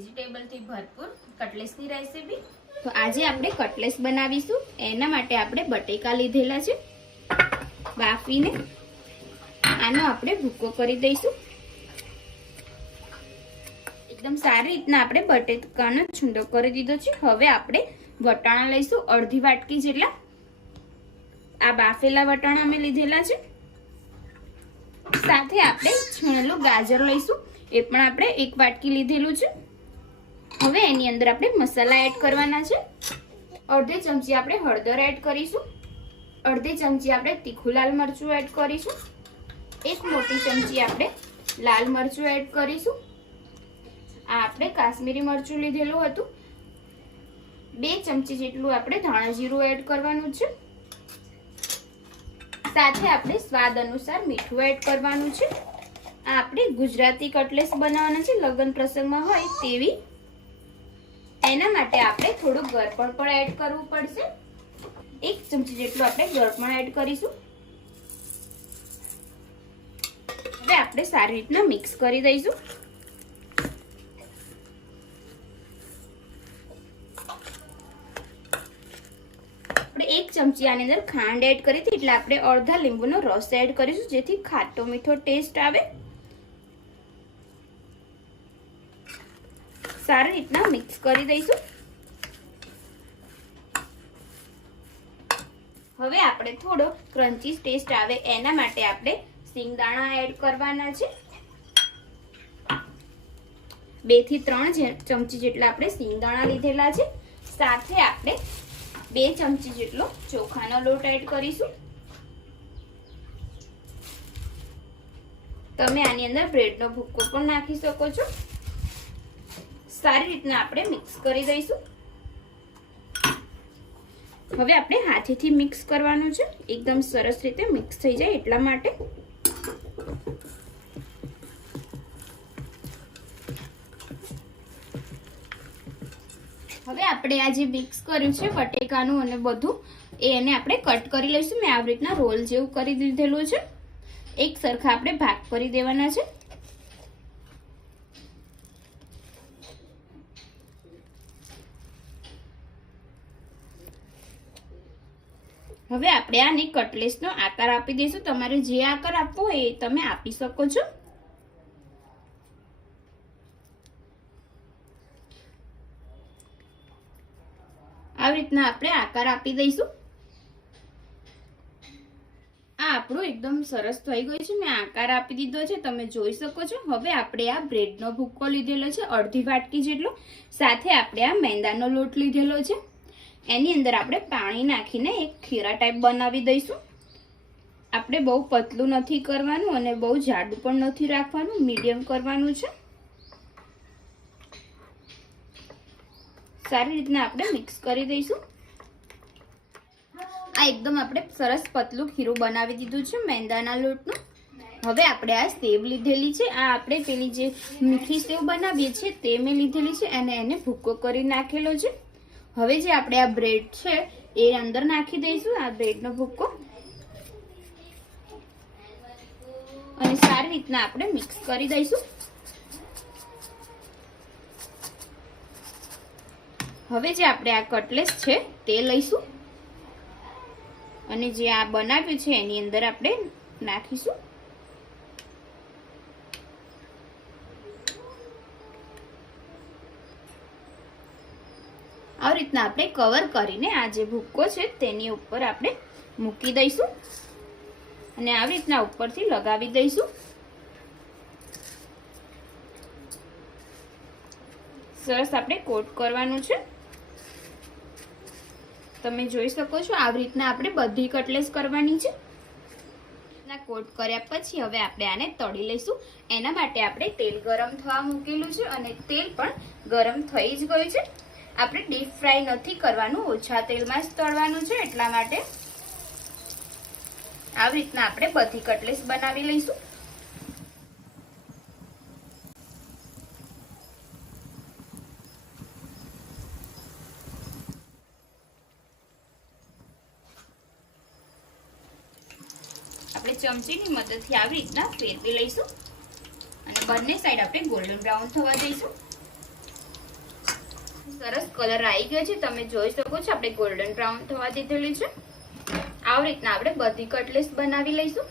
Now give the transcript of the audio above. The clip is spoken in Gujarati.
વેજીટેબલથી ભરપૂર કટલેસની રેસીપી। તો આજે આપણે કટલેસ બનાવીશું। એના માટે આપણે બટેકા લીધેલા છે બાફીને। આનો આપણે ભૂકો કરી દઈશું। એકદમ સારી રીતના આપણે બટેકાનો છૂંદો કરી દીધો છે। હવે આપણે વટાણા લઈશું અડધી વાટકી જેટલા। આ બાફેલા વટાણા અમે લીધેલા છે। સાથે આપણે છીણેલું ગાજર લઈશું, એ પણ આપણે એક વાટકી લીધેલું છે। હવે એની અંદર આપણે મસાલા એડ કરવાના છે। અડધી ચમચી આપણે હળદર એડ કરીશું, અડધી ચમચી આપણે તીખું લાલ મરચું એડ કરીશું, એક મોટી ચમચી આપણે લાલ મરચું એડ કરીશું। આ આપણે કાશ્મીરી મરચું લીધેલું હતું। 2 ચમચી જેટલું આપણે ધાણા જીરું એડ કરવાનું છે। સાથે આપણે સ્વાદ અનુસાર મીઠું એડ કરવાનું છે। આ આપણે ગુજરાતી કટલેસ બનાવવાના છે, લગ્ન પ્રસંગમાં હોય તેવી। એના માટે આપણે થોડું ગળપણ પણ એડ કરવું પડશે। 1 ચમચી જેટલું આપણે ગળપણ એડ કરીશું। હવે આપણે સારી રીતના મિક્સ કરી દઈશું। આપણે 1 ચમચી આની અંદર ખાંડ એડ કરી હતી, એટલે આપણે અડધા લીંબુનો રસ એડ કરીશું, જેથી ખાટો મીઠો ટેસ્ટ આવે। સારી રીતના મિક્સ કરી દઈશું। હવે આપણે થોડો ક્રન્ચી ટેસ્ટ આવે એના માટે આપણે સિંગદાણા એડ કરવાના છે। 2 થી 3 ચમચી જેટલા આપણે સિંગદાણા લીધેલા છે। સાથે આપણે 2 ચમચી જેટલો ચોખાનો લોટ એડ કરીશું। તમે આની અંદર બ્રેડનો ભૂકો પણ નાખી શકો છો। સારી રીતના આપણે મિક્સ કરી દઈશું। હવે આપણે હાથેથી મિક્સ કરવાનું છે, એકદમ સરસ રીતે મિક્સ થઈ જાય એટલા માટે। હવે આપણે આ જે મિક્સ કર્યું છે બટેકાનું અને બધું, એને આપણે કટ કરી લઈશું। મેં આવી રીતના રોલ જેવું કરી દીધેલું છે। એક સરખા આપણે ભાગ કરી દેવાના છે। હવે આપણે આને કટલેસનો આકાર આપી દઈશું। તમારે જે આકાર આપવો હોય એ તમે આપી શકો છો। આવી રીતના આપણે આકાર આપી દઈશું। આ આપણું એકદમ સરસ થઈ ગયું છે। મેં આકાર આપી દીધો છે, તમે જોઈ શકો છો। હવે આપણે આ બ્રેડનો ભૂકો લીધેલો છે અડધી વાટકી જેટલો, સાથે આપણે આ મેંદાનો લોટ લીધેલો છે। એની અંદર આપણે પાણી નાખીને એક ખીરા ટાઈપ બનાવી દઈશું। આપણે બહુ પતલું નથી કરવાનું અને બહુ જાડું પણ નથી રાખવાનું, મીડિયમ કરવાનું છે। સારી રીતના આપણે મિક્સ કરી દઈશું। આ એકદમ આપણે સરસ પતલું ખીરું બનાવી દીધું છે મેંદાના લોટનું। હવે આપણે આ સેવ લીધેલી છે, આ આપણે પેલી જે મીઠી સેવ બનાવીએ છીએ તે મેં લીધેલી છે અને એને ભૂકો કરી નાખેલો છે। હવે જે આપણે આ બ્રેડ છે એ અંદર નાખી દઈશું, આ બ્રેડનો ભૂકો, અને સારી રીતના આપણે મિક્સ કરી દઈશું। હવે જે આપણે આ કટલેસ છે તે લઈશું અને જે આ બનાવ્યું છે એની અંદર આપણે નાખીશું। આવી રીતના આપણે કવર કરીને આ જે ભૂકો છે તેની ઉપર આપણે મૂકી દઈશું અને આવી રીતના ઉપરથી લગાવી દઈશું। સરસ આપણે કોટ કરવાનું છે। તમે જોઈ શકો છો આવી રીતના આપણે બધી કટલેસ કરવાની છે। કોટ કર્યા પછી હવે આપણે આને તળી લઈશું। એના માટે આપણે તેલ ગરમ થવા મૂકેલું છે અને તેલ પણ ગરમ થઈ જ ગયું છે। આપણે ડીપ ફ્રાય નથી કરવાનું, ઓછા તેલમાં જ તળવાનું છે, એટલા માટે આવી રીતના આપણે બધી કટલેસ બનાવી લઈશું। આપણે ચમચીની મદદથી આવી રીતના ફેરવી લઈશું અને બંને સાઈડ આપણે ગોલ્ડન બ્રાઉન થવા દઈશું। સરસ કલર આવી ગયો છે, તમે જોઈ શકો છો. આપણે ગોલ્ડન બ્રાઉન થવા દીધેલી છે. આવી રીતના આપણે બધી કટલેસ બનાવી લઈશું.